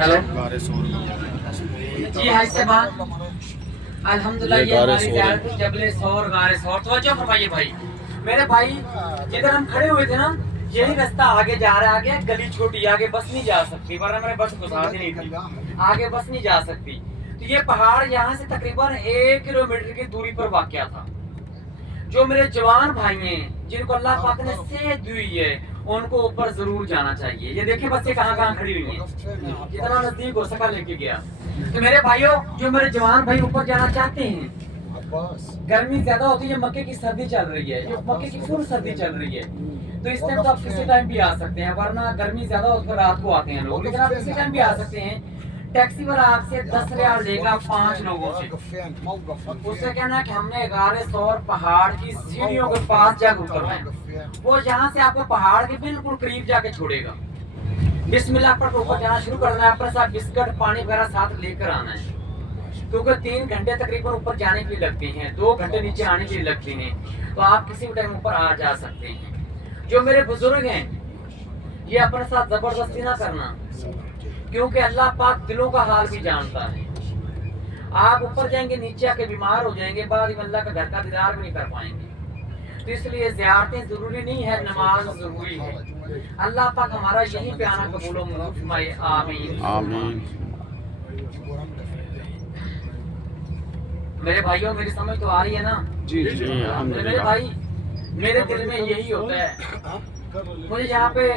Hello जी हाय साहब, अल्हम्दुलिल्लाह ये हमारी ज़ियारत थी जबल सौर गारे सौर। तवज्जो फरमाइए भाई, मेरे भाई जिधर हम खड़े हुए थे ना, यही रास्ता आगे जा रहा है। आगे गली छोटी, आगे बस नहीं जा सकती, वरना मैंने बस गुजार दी नहीं थी, आगे बस नहीं जा सकती। तो ये पहाड़ यहाँ से तकरीबन 1 किलोमीटर की दूरी पर वाक़या था। जो मेरे जवान भाई हैं जिनको अल्लाह पाक ने सेहत दी हुई है, उनको ऊपर जरूर जाना चाहिए। ये देखिए बच्चे कहाँ कहाँ खड़ी हुई हैं, जितना नजदीक हो सका लेके गया। तो मेरे भाइयों, जो मेरे जवान भाई ऊपर जाना चाहते हैं, गर्मी ज्यादा होती है, मक्के की सर्दी चल रही है, जो मक्के की फुल सर्दी चल रही है, तो इस टाइम तो आप किसी टाइम भी आ सकते हैं, वरना गर्मी ज्यादा होती है रात को आते हैं लोग, लेकिन आप किसी टाइम भी आ सकते हैं। टैक्सी वाला आपसे 10 रियाल लेगा 5 लोगों से। उससे कहना है कि हमने गारे सौर पहाड़ की सीढ़ियों के पास जाकर उतरना है, वो यहाँ से आपको पहाड़ के बिल्कुल करीब जाके छोड़ेगा। बिस्मिल्लाह पर ऊपर जाना शुरू करना है, अपने साथ बिस्किट पानी वगैरह साथ लेकर आना है, क्योंकि 3 घंटे तकरीबन ऊपर जाने के लिए लगते हैं, 2 घंटे नीचे आने के लिए लगते हैं, तो आप किसी भी टाइम ऊपर आ जा सकते हैं। जो मेरे बुजुर्ग हैं, ये अपने साथ जबरदस्ती ना करना, क्योंकि अल्लाह पाक दिलों का हाल भी जानता है। आप ऊपर जाएंगे, नीचे आके बीमार हो जाएंगे, बाद में अल्लाह का घर का दीदार भी नहीं कर पाएंगे। तो इसलिए ज़ियारतें जरूरी नहीं है, नमाज जरूरी है। अल्लाह पाक हमारा यहीं पे आना कबूल व मंजूर फरमाए, आमीन आमीन। मेरे भाइयों, मेरी समझ तो आ रही है ना? जी जी। मेरे भाई, मेरे दिल में यही होता है। मुझे यहाँ पे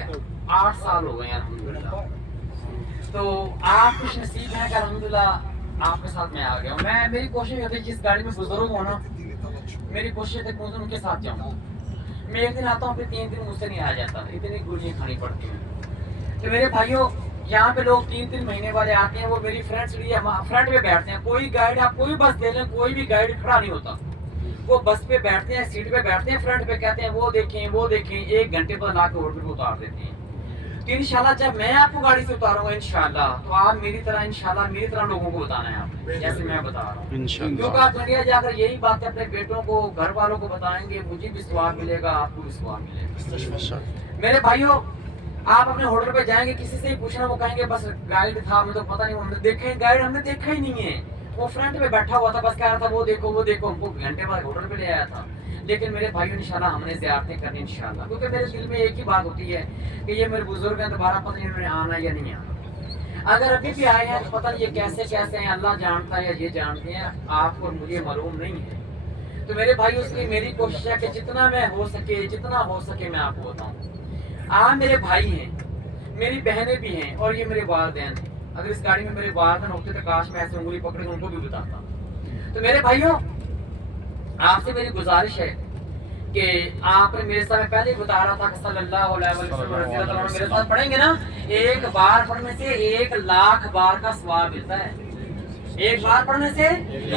8 साल हो गए हैं अल्हम्दुलिल्लाह, तो आप कुछ नसीब है कि अल्हम्दुलिल्लाह आपके साथ मैं आ गया हूँ। मेरी कोशिश होती है जिस गाड़ी में बुजुर्ग हो ना, मेरी कोशिश है कि उनके साथ जाऊँ। मैं एक दिन आता हूँ, फिर 3 दिन मुझसे नहीं आया जाता, इतनी गोलियाँ खानी पड़ती हैं। तो मेरे भाइयों, यहाँ पे लोग 3-3 महीने वाले आते हैं, वो मेरी फ्रेंड्स लिए फ्रंट पे बैठते हैं। कोई गाइड, आप कोई बस दे लें, कोई भी गाइड खड़ा नहीं होता, वो बस पे बैठते हैं, सीट पे बैठते हैं, फ्रंट पे कहते हैं वो देखें 1 घंटे पर ला के होटल पे उतार देते हैं। तो इंशाल्लाह जब मैं आपको गाड़ी से उतारूंगा इंशाल्लाह, तो आप मेरी तरह लोगों को बताना है आपने, जैसे मैं बता रहा हूँ। क्योंकि आप इंडिया जाकर यही बातें अपने बेटों को, घर वालों को बताएंगे, मुझे भी स्वाब मिलेगा, आपको भी स्वाब मिलेगा। मेरे भाइयों, आप अपने होटल पे जाएंगे, किसी से ही पूछना, वो कहेंगे बस गाइड था, मुझे तो पता नहीं, हमने देखा गाइड हमने देखा ही नहीं है, वो फ्रंट पे बैठा हुआ था, बस कह रहा था वो देखो, हमको घंटे बाद होटल पे ले आया था। लेकिन मेरे भाइयों, इंशाल्लाह हमने ज़ियारतें करनी इंशाल्लाह, क्योंकि मेरे दिल में एक ही बात होती है कि ये मेरे बुजुर्ग हैं, दोबारा पता नहीं इन्होंने आना या नहीं आना। अगर अभी भी आए हैं तो पता नहीं ये कैसे हैं, अल्लाह जानता है या ये जानते हैं, आपको मुझे मालूम नहीं है। तो मेरे भाई, उसकी मेरी कोशिश है कि जितना हो सके मैं आपको बताऊँ। आप मेरे भाई हैं, मेरी बहनें भी हैं, और ये मेरे वालिदैन हैं। अगर इस गाड़ी में मेरे वालिदैन होते तो काश मैं ऐसे उंगली पकड़ के उनको भी बताता। तो मेरे भाइयों, आपसे मेरी गुजारिश है कि आपने मेरे साथ पहले ही बता रहा था कि सल्लल्लाहु अलैहि वसल्लम मेरे साथ पढ़ेंगे ना, 1 बार पढ़ने से 1 लाख बार का सवाब मिलता है। 1 बार पढ़ने से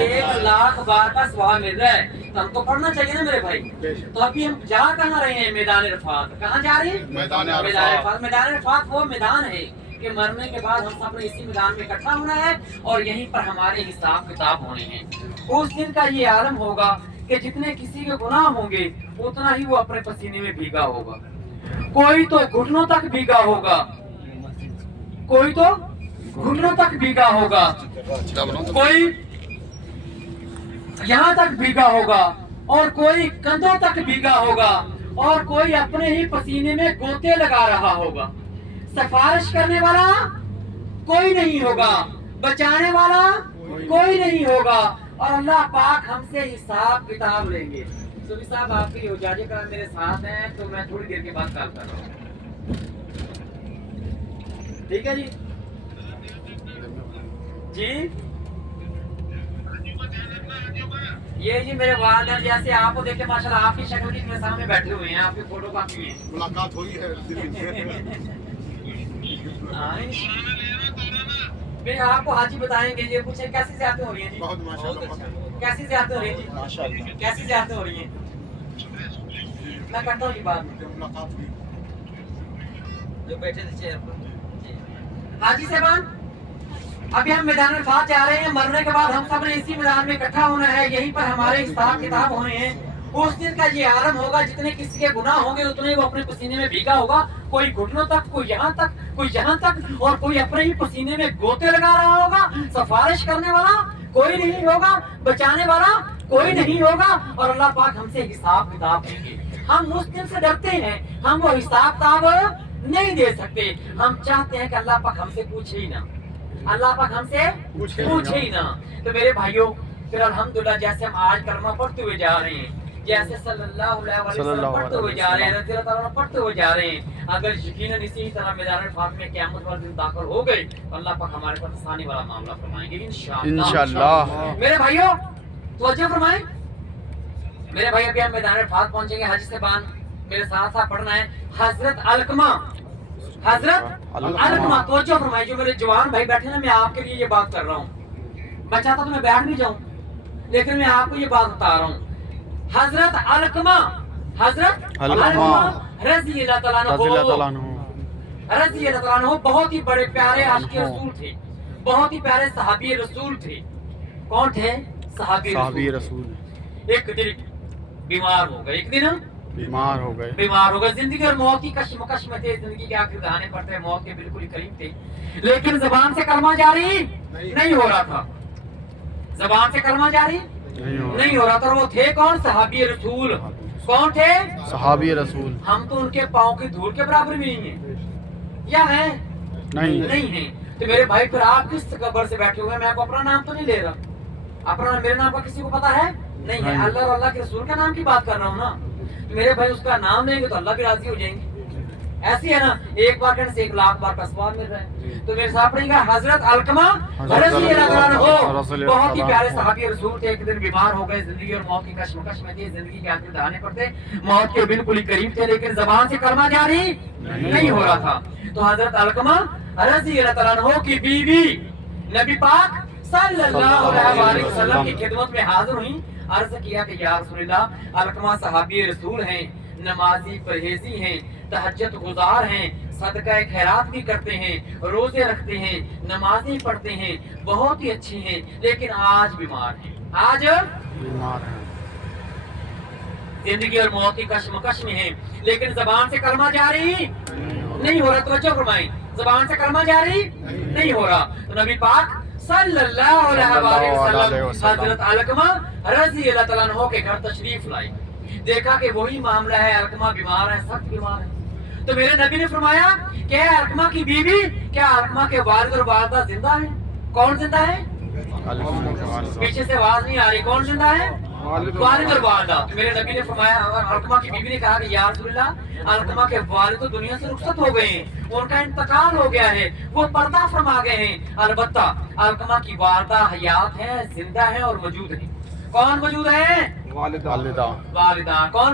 1 लाख बार का सवाब मिल रहा है, तो हमको पढ़ना चाहिए ना मेरे भाई। तो अभी हम जा कहाँ रहे हैं? मैदान अरफात। कहाँ जा रहे हैं? मैदान अरफात। मैदान अरफात वो मैदान है कि मरने के बाद हम सब ने इसी मैदान में इकट्ठा होना है, और यहीं पर हमारे हिसाब किताब होने हैं। उस दिन का ये आलम होगा कि जितने किसी के गुनाह होंगे, उतना ही वो अपने पसीने में भीगा होगा। कोई तो घुटनों तक भीगा होगा, कोई तो घुटनों तक भीगा होगा, कोई यहाँ तक भीगा होगा, और कोई कंधों तक भीगा होगा, और कोई अपने ही पसीने में गोते लगा रहा होगा। सिफारिश करने वाला कोई नहीं होगा, बचाने वाला कोई नहीं होगा, और अल्लाह पाक हमसे हिसाब किताब लेंगे। सुबह साहब, आपके लिए जाजे का मेरे साथ हैं, तो मैं थोड़ी देर के बाद कॉल कर रहा हूँ, ठीक है जी? जी ये जी मेरे वालिदैन, जैसे आपको देख के माशाल्लाह आपकी शक्ल की मेरे सामने बैठे हुए हैं, आपकी फोटो काफी है, मुलाकात हुई है। मैं आपको हाजी बताएंगे। ये पूछे कैसी ज़ियारतें हो रही हैं जी? बहुत माशाल्लाह। कैसी ज़ियारतें हो रही हैं जी? माशाल्लाह। कैसी ज़ियारतें हो रही हैं? मैं करता हूँ जी बाद में, मुलाकात हुई जो बैठे थे चेयर पर। हाजी साहबान, अभी हम मैदान अरफात जा रहे हैं, मरने के बाद हम सब ने इसी मैदान में इकट्ठा होना है, यहीं पर हमारे हिसाब किताब होने हैं। उस दिन का ये आलम होगा, जितने किसी के गुनाह होंगे उतने वो अपने पसीने में भीगा होगा, कोई घुटनों तक, कोई यहाँ तक, कोई यहाँ तक, और कोई अपने ही पसीने में गोते लगा रहा होगा। सिफारिश करने वाला कोई नहीं होगा, बचाने वाला कोई नहीं होगा, और अल्लाह पाक हमसे हिसाब किताब लेंगे। हम उस दिन से डरते हैं, हम वो हिसाब किताब नहीं दे सकते। हम चाहते हैं कि अल्लाह पाक हमसे पूछे ही ना, अल्लाह पाक हमसे पूछे ही ना। तो मेरे भाइयों, फिर अल्हम्दुलिल्लाह जैसे हम आज कलमा पढ़ते हुए जा रहे हैं, जैसे सल्लल्लाहु अलैहि वसल्लम पढ़ते हुए जा रहे हैं, रज़ी अल्लाह ताला पढ़ते हुए जा रहे हैं, अगर यकीनन इसी तरह मैदान फातिह में क़यामत वाले दिन दाखिल हो गए तो अल्लाह पाक हमारे पास आसानी वाला मामला फरमाएंगे इंशाअल्लाह। मेरे भाइयों तवज्जो फरमाएं। मेरे भाई अभी हम मैदान फातिह पहुंचेंगे, हज से बाद मेरे साथ साथ पढ़ना है हजरत अलकमा, हजरत अलकमा। तवज्जो फरमाएं, जो मेरे जवान भाई बैठे ना, मैं आपके लिए ये बात कर रहा हूँ। मैं चाहता तो मैं बैठ भी जाऊं, लेकिन मैं आपको ये बात बता रहा हूँ। हजरत अलकमा, हजरत अलकमा रज़ी अल्लाह ताला अन्हु बहुत ही बड़े प्यारे आशिक़ रसूल थे, बहुत ही प्यारे सहाबी रसूल थे। कौन थे? सहाबी रसूल। एक दिन बीमार हो गए, एक दिन बीमार हो गए, जिंदगी और मौत की कश्मकश में थे, जिंदगी के आखिर गाने पड़ते, मौत के बिल्कुल ही करीब थे, लेकिन जबान से कलमा जारी नहीं हो रहा था, जबान से कलमा जारी नहीं हो रहा था। वो थे कौन? सहाबी रसूल। कौन थे? सहाबी रसूल। हम तो उनके पाँव की धूल के बराबर भी नहीं है, या है? नहीं है। तो मेरे भाई फिर आप किस कब्र से बैठे हुए? मैं आपको अपना नाम तो नहीं ले रहा, अपना मेरे नाम का किसी को पता है? नहीं है। अल्लाह और अल्लाह के रसूल का नाम की बात कर रहा हूँ ना। तो मेरे भाई उसका नाम लेंगे तो अल्लाह भी राजी हो जाएंगे। ऐसी है ना, एक बार कहने से 1 लाख बार का सवाब मिल रहा है। तो मेरे साथ पढ़ेगा हजरत अलकमा रज़ी अल्लाह अन्हु, बहुत ही प्यारे सहाबी रसूल थे। एक दिन बीमार हो गए, जिंदगी और मौत की कश्मकश में थे, जिंदगी के आखिर दहाने पर थे, मौत के बिल्कुल ही करीब थे, लेकिन जबान से कलमा जारी नहीं हो रहा था। तो हजरत अलकमा रज़ी अल्लाह अन्हु की बीवी नबी पाक सल्लल्लाहु अलैहि वसल्लम की खिदमत में हाजिर हुई। अर्ज किया कि या रसूलल्लाह, अलकमा सहाबी रसूल हैं, नमाजी परहेजी हैं, तहज्जुद गुजार हैं, सदका खैरात भी करते हैं, रोजे रखते हैं, नमाजें पढ़ते हैं, बहुत ही अच्छी हैं, लेकिन आज बीमार हैं, आज बीमार हैं, जिंदगी और मौत की कश्मकश में हैं, लेकिन जबान से कलमा जारी नहीं हो रहा। तवज्जो फरमाएं, जबान से कलमा जारी नहीं हो रहा। तो नबी पाक सल्लल्लाहु अलैहि वसल्लम हजरत अलकमा रज़ी अल्लाह ताला अन्हु के घर तशरीफ लाई। देखा कि वही मामला है, अलकमा बीमार है, सख्त बीमार है। तो मेरे नबी ने फरमाया क्या अलकमा की बीवी, क्या अलकमा के वालिद और वालिदा जिंदा है? कौन जिंदा है? पीछे से आवाज नहीं आ रही, कौन जिंदा है? वालिद और वालिदा। मेरे नबी ने फरमाया, अलकमा की बीवी ने कहा कि या रसूलल्लाह, अलकमा के वालिद तो दुनिया से रुखसत हो गए हैं, उनका इंतकाल हो गया है, वो पर्दा फरमा गए हैं, अलबत्ता अलकमा की वालिदा हयात है, जिंदा है और मौजूद है। कौन मौजूद है? वालिदा। कौन?